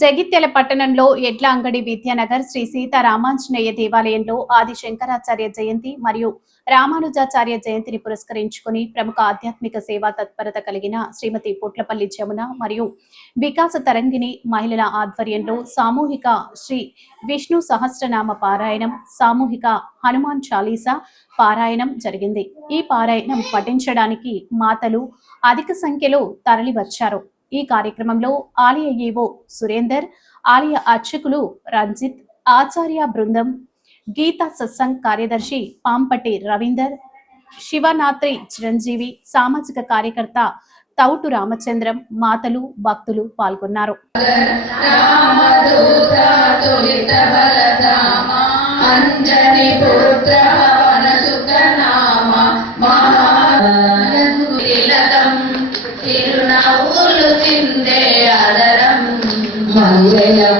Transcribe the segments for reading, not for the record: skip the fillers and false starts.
జగిత్యాల పట్టణంలో ఎడ్ల అంగడి విద్యానగర్ శ్రీ సీతారామాంజనేయ దేవాలయంలో ఆది శంకరాచార్య జయంతి మరియు రామానుజాచార్య జయంతిని పురస్కరించుకుని ప్రముఖ ఆధ్యాత్మిక సేవా తత్పరత కలిగిన శ్రీమతి పుట్లపల్లి జమున మరియు వికాస తరంగిణి మహిళల ఆధ్వర్యంలో సామూహిక శ్రీ విష్ణు సహస్రనామ పారాయణం, సామూహిక హనుమాన్ చాలీసా పారాయణం జరిగింది. ఈ పారాయణం పఠించడానికి మాతలు అధిక సంఖ్యలో తరలివచ్చారు. ఈ కార్యక్రమంలో ఆలయ ఈవో సురేందర్, ఆలయ అర్చకులు రంజిత్, ఆచార్య బృందం, గీతా సత్సంగ్ కార్యదర్శి పాంపటి రవీందర్, శివనాత్రి చిరంజీవి, సామాజిక కార్యకర్త తౌటు రామచంద్రం, మాతలు, భక్తులు పాల్గొన్నారు.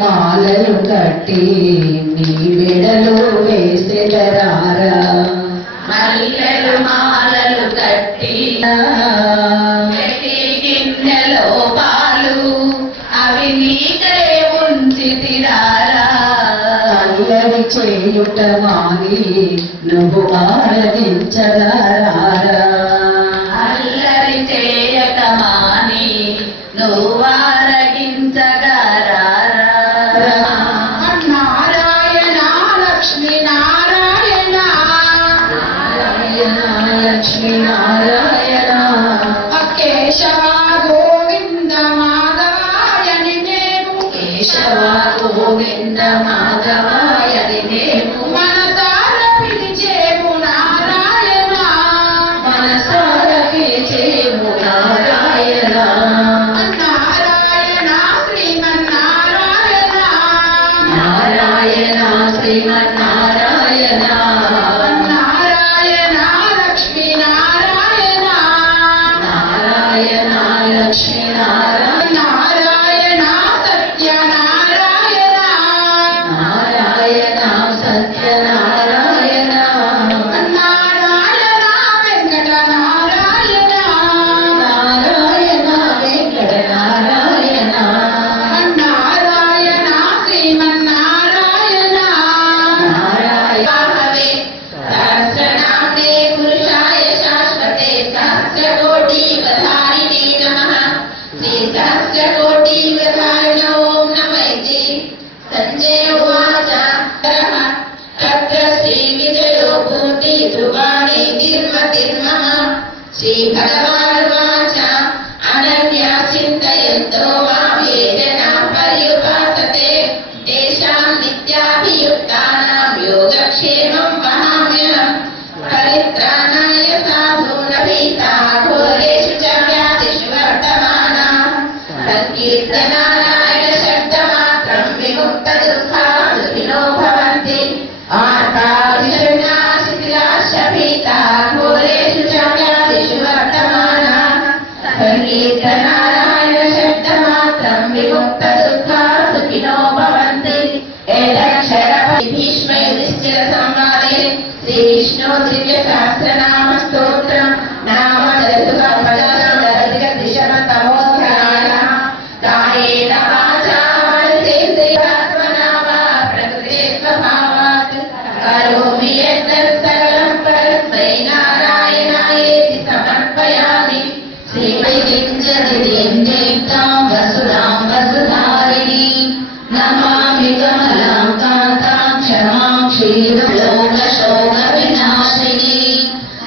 మాలలు కట్టి నీ మెడలో వేసెదరారా, మల్లెలు మాలలు కట్టి గిన్నెలో పాలు అవి నీకే ఉంచి తిరారా. అల్లరి చేయుట మాని నువ్వు ఆరాధించగరారా, అల్లరి చేయక మాని నువ్వు ఆరగించగరారా. నారాయణ లక్ష్మీ నారాయణ, నారాయణ లక్ష్మీ నారాయణ, కేశవ గోవింద మాధవాయని మేము, కేశవ గోవింద మాధవాయని మేము, మనసార పిలిచేము నారాయణ, మనసార పిలిచేము నారాయణ. నారాయణ శ్రీమన్నారాయణ, నారాయణ శ్రీమన్నారాయణ, నారాయణ లక్ష్మీ నారాయణ, నారాయణ లక్ష్మీ నారాయణ, నారాయణ సత్యనారాయణ, నారాయణ సత్యనారాయణ, నారాయణ వెంకట నారాయణ, నారాయణ వెంకట నారాయణ, నారాయణ శ్రీమన్నారాయణ, నారాయణ హరే సహస్రనామే పురుషాయ శాశ్వతే సహస్రకోటి వధారిణే నమః. శ్రీ సహస్రకోటి వధారిణ ఓం నమైతి. సంజయ ఉవాచ తత్ర శ్రీ విజయో భూతి ధ్రువాణి తిర్మతిర్మమ. శ్రీ భగవానువాచ అనన్యా చింతయంతో మాం ఏ జనాః పర్యుపాసతే తేషాం నిత్యాభియుక్తానాం యోగక్షేమం వహామ్యహం. పరిత్రాణాయ సాధూనాం ఘోరేషు చ వ్యాధిషు వర్తమానాః. సంకీర్తనారాయణ శబ్దమాత్రం విముక్త దుఃఖాః సుఖినో భవంతి. ఆర్తావిషణ్ణాశిథిలాశ్చ భీతాః ఘోరేషు చ వ్యాధిషు వర్తమానాః. సంకీర్తనారాయణ శబ్దమాత్రం విముక్త దుఃఖాః సుఖినో భవంతి. భీష్మ యుధిష్ఠిర సంవాదే శ్రీ విష్ణు దివ్య సహస్రనామ స్తోత్రం నామ దిశమతమోధ్యాయః. కాయేన వాచా మనసేంద్రియాత్మనా వా ప్రకృతే స్వభావాత్ కరోమి యత్తత్ సకలం పరస్మై నారాయణాయేతి సమర్పయామి. శ్రీవింజదిం దీప్తాం వసుధాం వసుధారిణీం నమామి కమలాం కాంతాం క్షమాం క్షీరలోకశోక వినాశినీం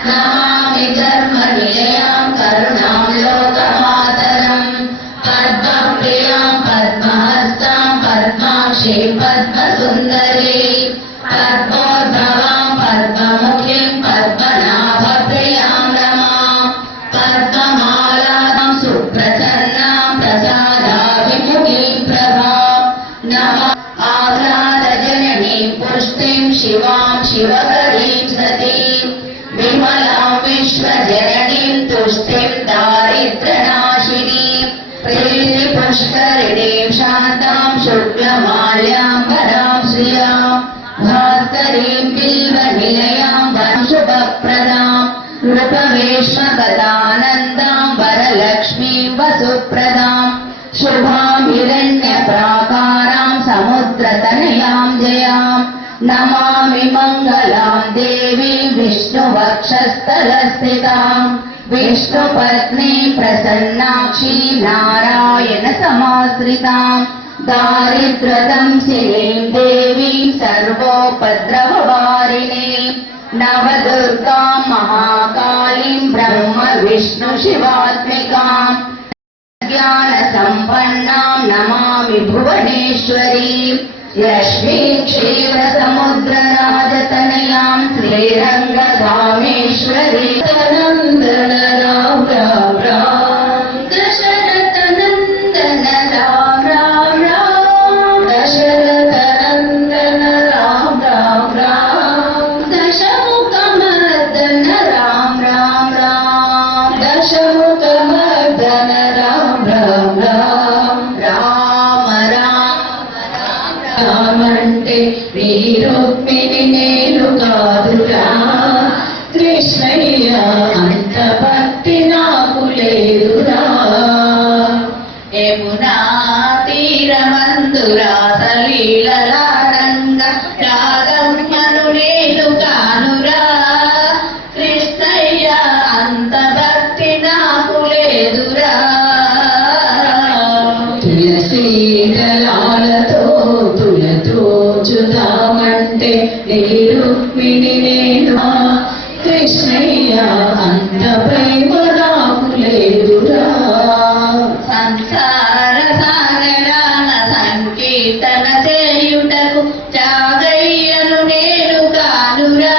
నమామి ధర్మ నిలయాం కరుణాం లోకమాతరం పద్మప్రియాం పద్మహస్తాం పద్మాక్షీం పద్మసుందరీం పద్మోద్భవాం పద్మముఖీం పద్మనాభప్రియాం రమాం పద్మమాలాం సుప్రసన్నాం ప్రసాదాభిముఖీం ప్రభాం నమః ఆహ్లాదజననీం పుష్టిం శివాం శివకరీం సతీం విమలాం విశ్వజననీం తుష్టిం దారిద్ర్యనాశినీం ప్రీతిపుష్కరిణీం శాంతాం శుక్లమాల్యాంబరాం శ్రియాం భాస్కరీం బిల్వనిలయాం శుభప్రదాం నృపవేష్మగదానందాం వరలక్ష్మీం వసుప్రదాం शुभां हिरण्यप्राकां నమామి మంగళాం దేవీం విష్ణువక్షస్థలస్థితాం విష్ణుపత్ని ప్రసన్నాక్షి నారాయణ సమాశ్రితాం దారిద్ర్యదంశినీం దేవీం సర్వోపద్రవవారిణీం నవదుర్గాం మహాకాళీం బ్రహ్మ విష్ణు శివాత్మికాం జ్ఞాన సంపన్నాం నమామి భువనేశ్వరీం లక్ష్మీం క్షీర సముద్ర రాజతనయాం శ్రీరంగధామేశ్వరీ నందన రామ రామ రామ దశరథ నందన రామ రామ రామ దశరథ నందన రామ రామ రామ దశముఖమర్దన రామ రామ రామ దశముఖమర్దన రామ రామ రామ రామ రామ రామంటే నీ రుక్మిణి నేను కాదురా కృష్ణయ్య అంత భక్తి నాకు లేదురా యమునా తీరమందురా సలీలలారంగ రాగమ్మను నేను కానురా కృష్ణయ్య అంత భక్తి నాకు లేదురా తులసి దళాలతో తులతోచుదామంటే నీ రుక్మిణి నేను కృష్ణయ్య అంత ప్రేమ నాకు లేదురా సంసార సాగరాన సంకీర్తన చేయుటకు జాగయ్యను నేను కానురా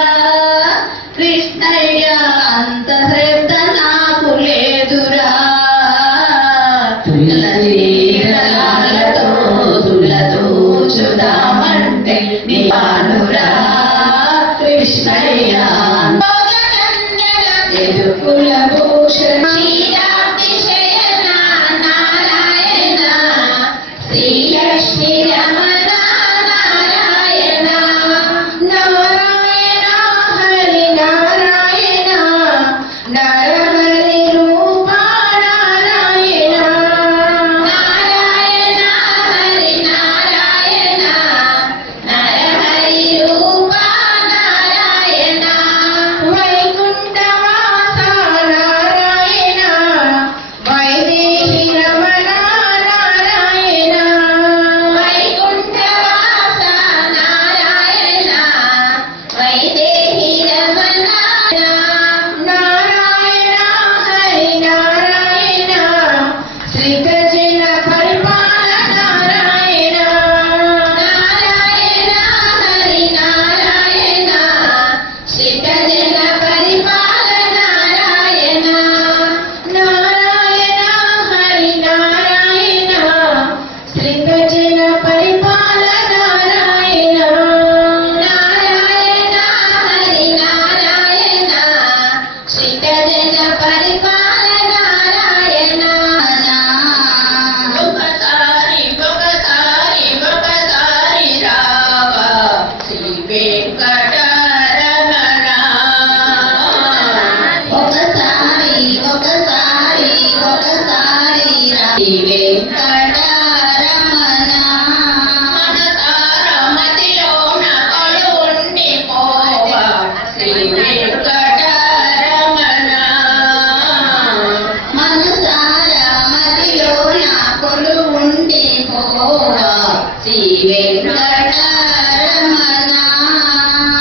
కృష్ణయ్య అంత శ్రద్ధ నాకు లేదురా తులసీలతో తులతోచుదామంటే నీ కానురా కృష్ణయ్య యదుకుల భూషణ నారాయణ శ్రీలక్ష్మీ రమణ నారాయణ నారాయణ హరి నారాయణ నరహరి రూప నారాయణ నారాయణ హరి నారాయణ నరహరి రూప నారాయణ వైకుంఠవాస నారాయణ వైదేహి రమణ నారాయణ వైకుంఠవాస నారాయణ వైదేహి రమణ నారాయణ హరి నారాయణ శ్రీకృష్ణ పరిపాల నారాయణ నారాయణ హరి నారాయణ శ్రీకృష్ణ పరిపాల నారాయణ నారాయణ హరి నారాయణ శ్రీకృష్ణ పరిపాల నారాయణ నారాయణ హరి నారాయణ శ్రీకృష్ణ పరిపాల నారాయణ ఒకసారి రావ శ్రీ వెంకటరమణ ఒకసారి శ్రీ వెంకటరమణ మనసార మదిలోన కొలువుండిపోవ శ్రీ వెంకటరమణ మనసార మదిలోన కొలువుండిపోవ శ్రీ వెంకటరమణ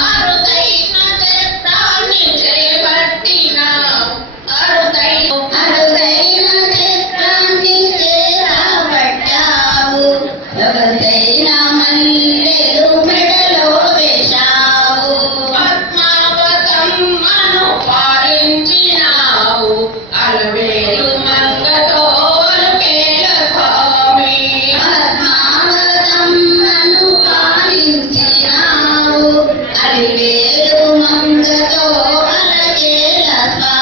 అరుదైన చిత్తాన్ని చేపట్టినావు అరుదైన చిత్రాన్ని చేపట్టావు ఎవరైన మల్లెలు మెడలో వేశావు పద్మావతమ్మను పాలించినావు అలవేలు మంగతో అలవేల స్వామి పద్మావతమ్మను పాలించినావు అలవేలు మంగతో అలవేల స్వామి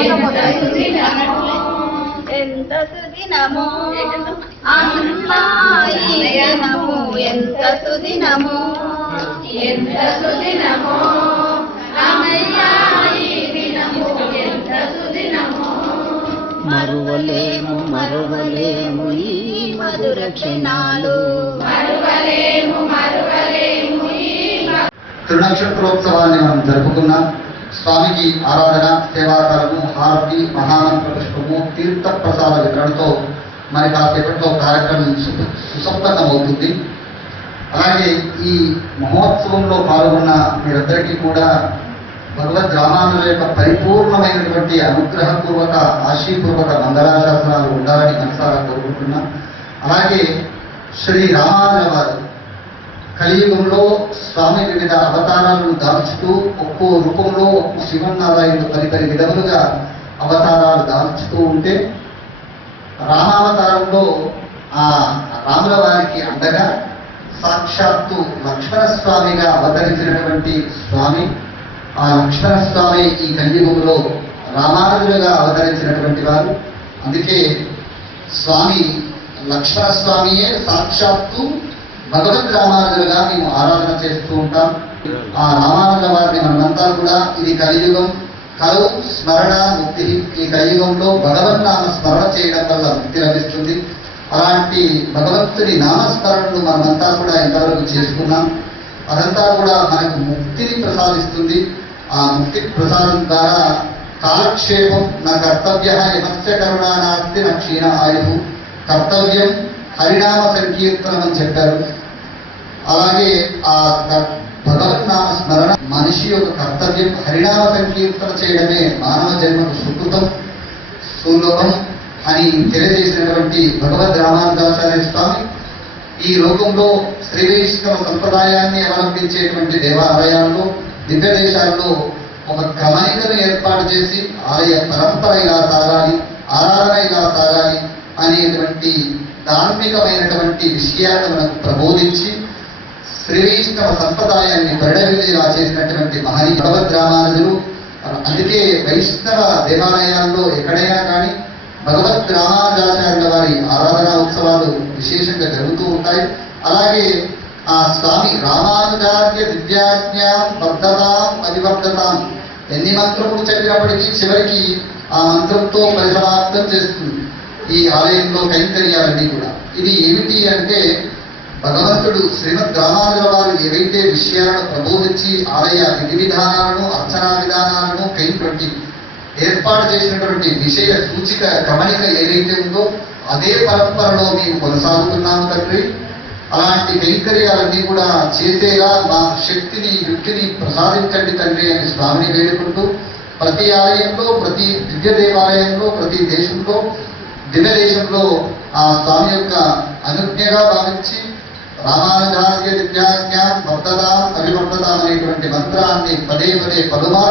రమణ ఎంత సుదినమో అమ్మాయి దినము ఎంత సుదినమో ఎంత సుదినమో అమ్మాయి దినము ఎంత సుదినమో మరువలేము మరువలేము ఈ మధుర క్షణాలు. త్రినక్షత్రోత్సవాన్ని మనం జరుపుకున్నాం. స్వామికి ఆరాధన, సేవాకాలము, హారతి, మహామంత్ర పుష్పము, తీర్థ ప్రసాద వితరణతో మరి కాసేపట్లో కార్యక్రమం సుసంపన్నమవుతుంది. అలాగే ఈ మహోత్సవంలో పాల్గొన్న మీరందరికీ కూడా భగవద్ రామానుజ యొక్క పరిపూర్ణమైనటువంటి అనుగ్రహపూర్వక ఆశీపూర్వక మంగళాశాసనాలు ఉండాలని మనసారా కోరుకుంటున్నాం. అలాగే శ్రీ రామానుజ వారు కలియుగంలో స్వామి వివిధ అవతారాలను దాల్చుతూ ఒక్కో రూపంలో ఒక్కో శివనారాయణుడు పరి విధములుగా అవతారాలు దాల్చుతూ ఉంటే రామావతారంలో ఆ రాముల వారికి అండగా సాక్షాత్తు లక్ష్మణస్వామిగా అవతరించినటువంటి స్వామి, ఆ లక్ష్మణస్వామి ఈ కలియుగంలో రామానుజులుగా అవతరించినటువంటి వారు. అందుకే స్వామి లక్ష్మణస్వామియే సాక్షాత్తు భగవద్ రామానుజులుగా మేము ఆరాధన చేస్తూ ఉంటాం. ఆ రామానుజ వారిని మనమంతా కూడా ఇది కలియుగం, కలవు స్మరణ ముక్తి, ఈ కలియుగంలో భగవన్నామ స్మరణ చేయడం వల్ల ముక్తి లభిస్తుంది. అలాంటి భగవంతుని నామస్మరణను మనమంతా కూడా ఎంతవరకు చేసుకున్నాం, అదంతా కూడా మనకు ముక్తిని ప్రసాదిస్తుంది. ఆ ముక్తి ప్రసాదం ద్వారా కాలక్షేపం నా కర్తవ్య యమస్య కరుణా నాస్తి నా క్షీణ ఆయు, కర్తవ్యం హరినామ సంకీర్తనం అని చెప్పారు. అలాగే ఆ భగవన్నామ స్మరణ మనిషి యొక్క కర్తవ్యం. హరినామ సంకీర్తన చేయడమే మానవ జన్మకు సుకృతం, సులభం అని తెలియజేసినటువంటి భగవద్ రామానుజాచార్య స్వామి ఈ లోకంలో శ్రీ వైష్ణవ సంప్రదాయాన్ని అవలంబించేటువంటి దేవాలయాల్లో, దివ్య దేశాల్లో ఒక క్రమణికను ఏర్పాటు చేసి ఆలయ పరంపర ఇలా సాగాలి, ఆరాధన ఇలా సాగాలి అనేటువంటి ధార్మికమైనటువంటి విషయాలను మనకు ప్రబోధించి శ్రీ వైష్ణవ సంప్రదాయాన్ని పరిడవిలా చేసినటువంటి మహనీయ భగవద్ రామానుజులు. అందుకే వైష్ణవ దేవాలయాల్లో ఎక్కడైనా కానీ భగవద్ రామానుజాచార్యుల వారి ఆరాధనా ఉత్సవాలు విశేషంగా జరుగుతూ ఉంటాయి. అలాగే ఆ స్వామి రామానుజార్య విద్యాజ్ఞాం బద్ధతాం అధిబద్ధతాం, ఎన్ని మంత్రములు చెప్పినప్పటికీ చివరికి ఆ మంత్రంతో పరిసమాప్తం చేస్తుంది ఈ ఆలయంలో కైంకర్యాలన్నీ కూడా. ఇది ఏమిటి అంటే భగవంతుడు శ్రీమద్ రామానుజుల వారు ఏవైతే విషయాలను ప్రబోధించి ఆలయ విధి విధానాలను, అర్చనా విధానాలను కైంకర్యం ఏర్పాటు చేసినటువంటి విషయ సూచిక గమనిక ఏదైతే ఉందో అదే పరంపరలో మేము కొనసాగుతున్నాము తండ్రి. అలాంటి కైంకర్యాలన్నీ కూడా చేసేలా మా శక్తిని, యుక్తిని ప్రసాదించండి తండ్రి అని స్వామిని వేడుకుంటూ ప్రతి ఆలయంలో, ప్రతి దివ్య దేవాలయంలో, ప్రతి దేశంలో, దివ్య దేశంలో ఆ స్వామి యొక్క అనుజ్ఞగా భావించి రామానుజార్య విద్యాజ్ఞాం బద్ధతాం అభిబద్ధతాం అనేటువంటి మంత్రాన్ని పదే పదే పలుమార్లు